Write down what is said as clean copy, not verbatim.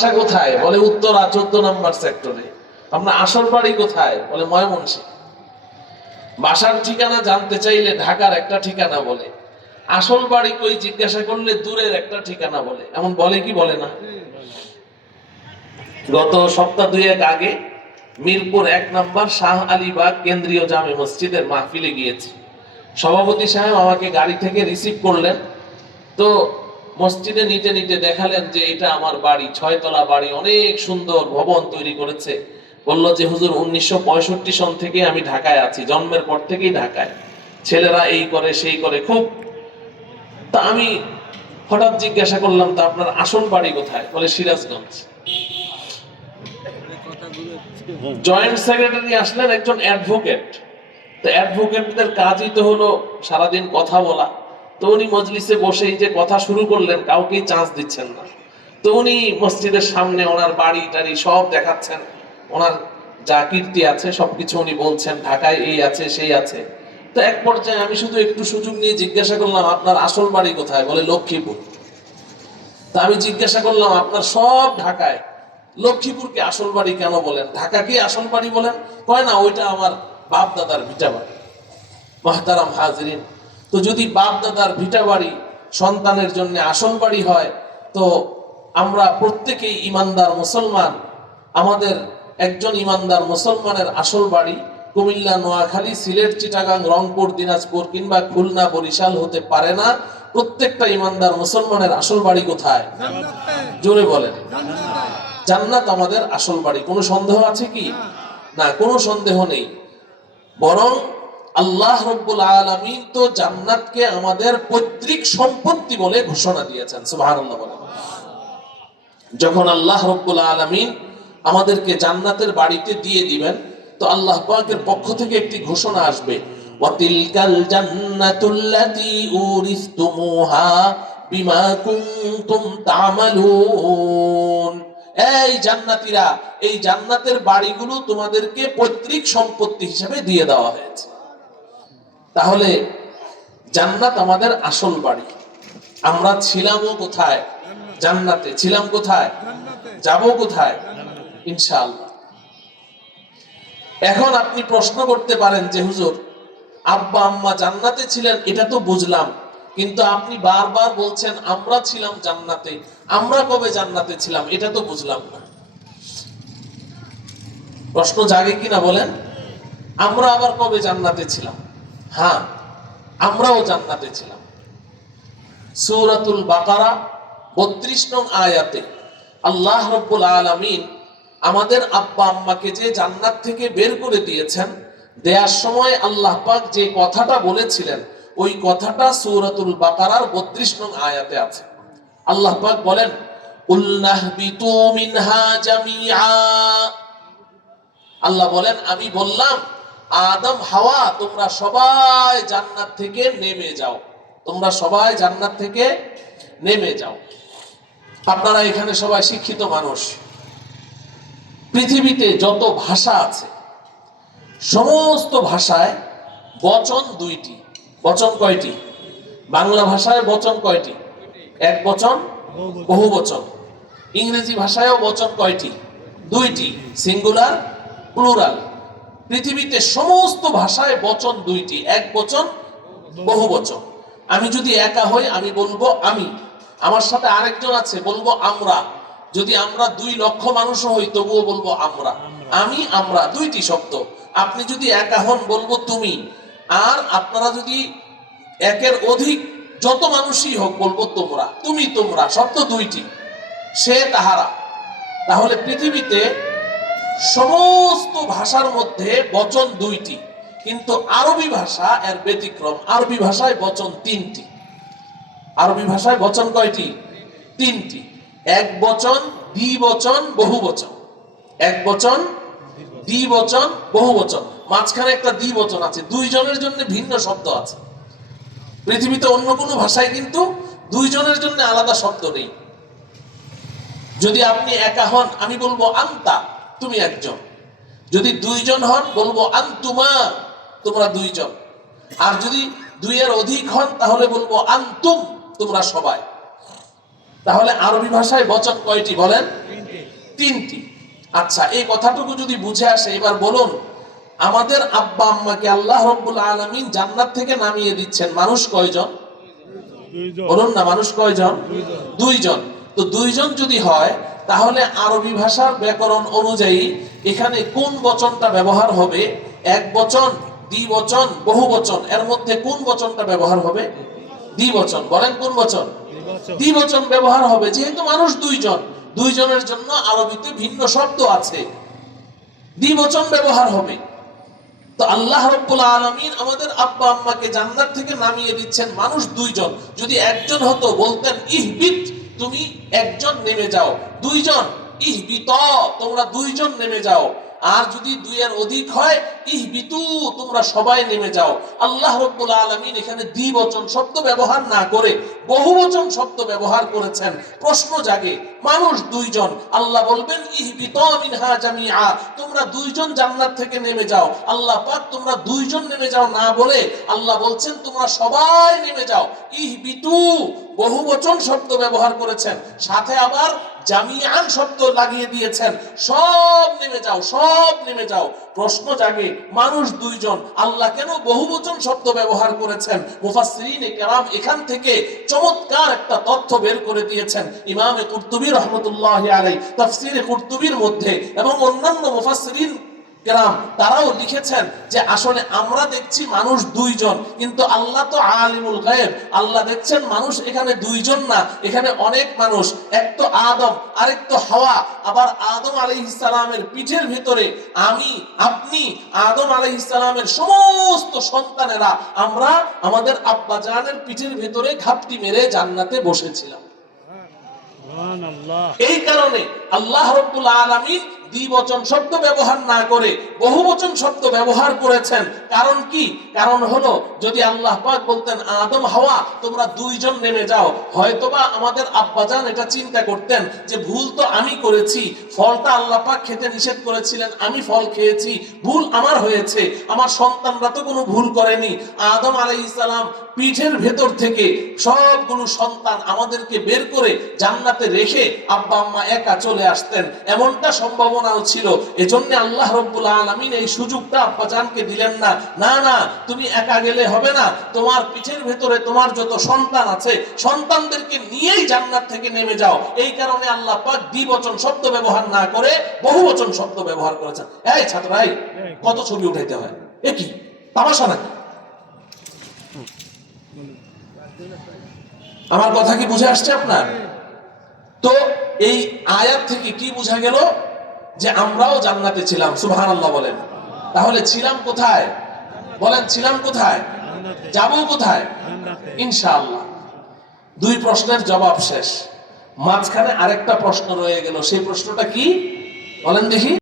বাসা কোথায়? বলে উত্তরা 14 নম্বর সেক্টরে। আপনার আসল বাড়ি কোথায়? বলে ময়মনসিংহ। বাসার ঠিকানা জানতে চাইলে ঢাকার একটা ঠিকানা বলে, আসল বাড়ি কই জিজ্ঞাসা করলে দূরের একটা ঠিকানা বলে। এমন বলে কি বলে না? গত সপ্তাহ দুয়েক আগে মিরপুর 1 নম্বর শাহ আলীবাগ কেন্দ্রীয় জামে মসজিদের মাহফিলে গিয়েছি। সভাপতি সাহেব আমাকে গাড়ি থেকে রিসিভ করলেন। তো মসজিদে নিতে নিতে দেখালেন যে এটা আমার বাড়ি, 6 তলা বাড়ি, অনেক সুন্দর ভবন তৈরি করেছে। বলল যে হুজুর 1965 সন থেকে আমি ঢাকায় আছি, জন্মের পর থেকেই ঢাকায়, ছেলেরা এই করে সেই করে খুব। তা আমি হঠাৎ জিজ্ঞাসা করলাম, তা আপনার আসল বাড়ি কোথায়? বলে সিরাজগঞ্জ। জয়েন্ট সেক্রেটারি আসলেন একজন অ্যাডভোকেট। তো অ্যাডভোকেটদের কাজই তো হলো সারাদিন কথা বলা। তো উনি মজলিসে বসেই যে কথা শুরু করলেন, কাউকেই চান্স দিচ্ছেন না। তো উনি মসজিদের সামনে ওনার বাড়ি টাড়ি সব দেখাচ্ছেন, ওনার যা কীর্তি আছে সবকিছু উনি বলছেন, ঢাকায় এই আছে সেই আছে। তো এক পর্যায়ে আমি শুধু একটু সুযোগ নিয়ে জিজ্ঞাসা করলাম, আপনার আসল বাড়ি কোথায়? বলে লক্ষ্মীপুর। তা আমি জিজ্ঞাসা করলাম, আপনার সব ঢাকায়, লক্ষ্মীপুরকে আসল বাড়ি কেন বলেন? ঢাকাকে আসল বাড়ি বলেন? কয় না, ওইটা আমার বাপ দাদার ভিটা বাড়ি। মুহতারাম হাজিরিন, তো যদি বাপ দাদার ভিটা বাড়ি সন্তানের জন্য আসল বাড়ি হয়, তো আমরা প্রত্যেকেই ইমানদার মুসলমান। আমাদের একজন ইমানদার মুসলমানের আসল বাড়ি কুমিল্লা, নোয়াখালী, সিলেট, চিটাগাং, রংপুর, দিনাজপুর কিংবা খুলনা, বরিশাল হতে পারে না। প্রত্যেকটা ইমানদার মুসলমানের আসল বাড়ি কোথায়? জোরে বলেন। জান্নাত আমাদের আসল বাড়ি। কোনো সন্দেহ আছে কি? না, কোনো সন্দেহ নেই। বরং আল্লাহ রাব্বুল আলামিন তো জান্নাতকে আমাদের পৈতৃক সম্পত্তি বলে ঘোষণা দিয়েছেন। সুবহানাল্লাহ বলেন। যখন আল্লাহ রাব্বুল আলামিন আমাদেরকে জান্নাতের বাড়িতে দিয়ে দিবেন, তো আল্লাহ পাকের পক্ষ থেকে একটি ঘোষণা আসবে, ওয়াতিলকাল জান্নাতুল্লাতী উরিসতুমুহা বিমা কুনতুম তা'মালুন। এই জান্নাতীরা, এই জান্নাতের বাড়িগুলো তোমাদেরকে পৈতৃক সম্পত্তি হিসেবে দিয়ে দেওয়া হয়েছে। তাহলে জান্নাত আমাদের আসল বাড়ি। আমরা ছিলামও কোথায়? জান্নাতে। ছিলাম কোথায়? যাব কোথায়? ইনশাআল্লাহ। এখন আপনি প্রশ্ন করতে পারেন যে হুজুর, আব্বা আম্মা জান্নাতে ছিলেন, এটা তো বুঝলাম, কিন্তু আপনি বারবার বলছেন আমরা ছিলাম জান্নাতে। আমরা কবে জান্নাতে ছিলাম এটা তো বুঝলাম না। প্রশ্ন জাগে কিনা বলেন? আমরা আবার কবে জান্নাতে ছিলাম? হ্যাঁ, আমরাও জান্নাতে ছিলাম। সূরাতুল বাকারা 32 নং আয়াতে আল্লাহ রাব্বুল আলামিন আমাদের আব্বা আম্মাকে যে জান্নাত থেকে বের করে দিয়েছেন, দেওয়ার সময় আল্লাহ পাক যে কথাটা বলেছিলেন, ওই কথাটা সূরাতুল বাকারার 32 নং আয়াতে আছে। আল্লাহ পাক বলেন, উল্নাহবিতু মিনহা জামিআ। আল্লাহ বলেন, আমি বললাম আদম হাওয়া তোমরা সবাই জান্নাত থেকে নেমে যাও। তোমরা সবাই জান্নাত থেকে নেমে যাও। আপনারা এখানে সবাই শিক্ষিত মানুষ। পৃথিবীতে যত ভাষা আছে, সমস্ত ভাষায় বচন 2টি। বচন কয়টি? বাংলা ভাষায় বচন কয়টি? এক বচন, বহু বচন। ইংরেজি ভাষায়ও বচন কয়টি? 2টি, সিঙ্গুলার, প্লুরাল। পৃথিবীতে সমস্ত ভাষায় বচন 2টি, এক বচন, বহু বচন। আমি যদি একা হই আমি বলবো আমি, আমার সাথে আরেকজন আছে বলবো আমরা। যদি আমরা 2 লক্ষ মানুষ হই তবুও বলবো আমরা। আমি, আমরা 2টি শব্দ। আপনি যদি একা হন বলবো তুমি, আর আপনারা যদি একের অধিক যত মানুষই হোক বলবো তোমরা। তুমি, তোমরা শব্দ 2টি, সে, তাহারা। তাহলে পৃথিবীতে সমস্ত ভাষার মধ্যে বচন 2টি, কিন্তু আরবি ভাষা এর ব্যতিক্রম। আরবি ভাষায় বচন 3টি। আরবি ভাষায় বচন কয়টি? 3টি। এক বচন, দ্বিবচন, বহু বচন। এক বচন, দ্বিবচন, বহু বচন। মাঝখানে একটা দ্বিবচন আছে। 2 জনের জন্য ভিন্ন শব্দ আছে। পৃথিবীতে অন্য কোনো ভাষায় কিন্তু 2 জনের জন্য আলাদা শব্দ নেই। যদি আপনি একা হন আমি বলবো আন্তা, তুমি একজন। যদি 2 জন হন বলবো আন্তুমা, তোমরা 2 জন। আর যদি 2 এর অধিক হন তাহলে বলবো আন্তুম, তোমরা সবাই। তাহলে আরবি ভাষায় বচন কয়টি বলেন? তিনটি। আচ্ছা, এই কথাটুকু যদি বুঝে আসে, এবার বলুন, আমাদের আব্বা আম্মাকে আল্লাহ রাব্বুল আলামিন জান্নাত থেকে নামিয়ে দিচ্ছেন, মানুষ কয়জন? বলুন না, মানুষ কয়জন? দুইজন। তো দুইজন যদি হয়, তাহলে আরবি ভাষার ব্যাকরণ অনুযায়ী এখানে কোন বচনটা ব্যবহার হবে? এক বচন, দ্বিবচন, বহু বচন, এর মধ্যে কোন বচনটা ব্যবহার হবে? দ্বিবচন। বলেন কোন বচন? দ্বিবচন ব্যবহার হবে, যেহেতু মানুষ দুইজন। দুইজনের জন্য আরবিতে ভিন্ন শব্দ আছে, দ্বিবচন ব্যবহার হবে। তো আল্লাহ রাব্বুল আলামিন আমাদের আব্বা আম্মাকে জান্নাত থেকে নামিয়ে দিচ্ছেন, মানুষ দুইজন। যদি একজন হতো বলতেন ইহবিত, তুমি একজন নেমে যাও। দুইজন, ইহবিত, তোমরা দুইজন নেমে যাও। আর যদি দুইয়ের অধিক হয়, ইহবিতু, তোমরা সবাই নেমে যাও। আল্লাহ রাব্বুল আলামিন এখানে দ্বিবচন শব্দ ব্যবহার না করে বহুবচন শব্দ ব্যবহার করেছেন। প্রশ্ন জাগে, মানুষ দুইজন, আল্লাহ বলবেন ইহবিতু মিনহা জামিআ, তোমরা দুইজন জান্নাত থেকে নেমে যাও। আল্লাহ পাক তোমরা দুইজন নেমে যাও না বলে আল্লাহ বলছেন তোমরা সবাই নেমে যাও। ইহবিতু বহুবচন শব্দ ব্যবহার করেছেন, সাথে আবার জামিআন শব্দ লাগিয়ে দিয়েছেন, সব নেমে যাও, সব নেমে যাও। প্রশ্ন জাগে, মানুষ দুইজন, আল্লাহ কেন বহুবচন শব্দ ব্যবহার করেছেন? মুফাসসিরিনে কেরাম এখান থেকে চমৎকার একটা তথ্য বের করে দিয়েছেন। ইমামে কুরতুবী রাহমাতুল্লাহি আলাইহি তাফসীরে কুরতুবীর মধ্যে এবং অন্যান্য মুফাসসিরিন কেরাম তারাও লিখেছেন যে আসলে আমরা দেখছি মানুষ দুইজন, কিন্তু আল্লাহ তো আলিমুল গায়ব, আল্লাহ দেখছেন মানুষ এখানে দুইজন না, এখানে অনেক মানুষ। এক তো আদম, আরেক তো হাওয়া। আবার আদম আলাইহিস সালামের পিঠের ভিতরে আমি, আপনি, আদম আলাইহিস সালামের সমস্ত সন্তানেরা আমরা আমাদের আব্বা জানের পিঠের ভিতরে ঘাপটি মেরে জান্নাতে বসেছিলাম। এই কারণে আল্লাহ রাব্বুল আলামিন দ্বিবচন শব্দ ব্যবহার না করে বহুবচন শব্দ ব্যবহার করেছেন। কারণ কি? কারণ হলো, যদি আল্লাহ পাক বলতেন আদম হাওয়া তোমরা দুইজন নেমে যাও, হয়তোবা আমাদের আব্বাজান এটা চিন্তা করতেন যে ভুল তো আমি করেছি, ফলটা আল্লাহ পাক খেতে নিষেধ করেছিলেন, আমি ফল খেয়েছি, ভুল আমার হয়েছে, আমার সন্তানরা তো কোনো ভুল করেনি। আদম আলাইহিস সালাম পিঠের ভেতর থেকে সবগুলো সন্তান আমাদেরকে বের করে জান্নাতে রেখে আব্বা আম্মা একা চলে আসতেন, এমনটা সম্ভাবনাও ছিল। এজন্য আল্লাহ রাব্বুল আলামিন এই সুযোগটা আব্বাজানকে দিলেন না। না না, তুমি একা গেলে হবে না, তোমার পিঠের ভেতরে তোমার যত সন্তান আছে সন্তানদেরকে নিয়েই জান্নাত থেকে নেমে যাও। এই কারণে আল্লাহ পাক দ্বিবচন শব্দ ব্যবহার না করে বহুবচন শব্দ ব্যবহার করেছেন। এই ছাত্ররাই, কত ছবি উঠাইতে হয়, এ কি তামাশা নাকি? আমার কথা কি বুঝে আসছে আপনার? তো এই আয়াত থেকে কি বোঝা গেল? যে আমরাও জান্নাতে ছিলাম। সুবহানাল্লাহ বলেন। তাহলে ছিলাম কোথায়? বলেন ছিলাম কোথায়? যাব কোথায়? ইনশাআল্লাহ। দুই প্রশ্নের জবাব শেষ, মাঝখানে আরেকটা প্রশ্ন রয়ে গেল। সেই প্রশ্নটা কি বলেন দেখি?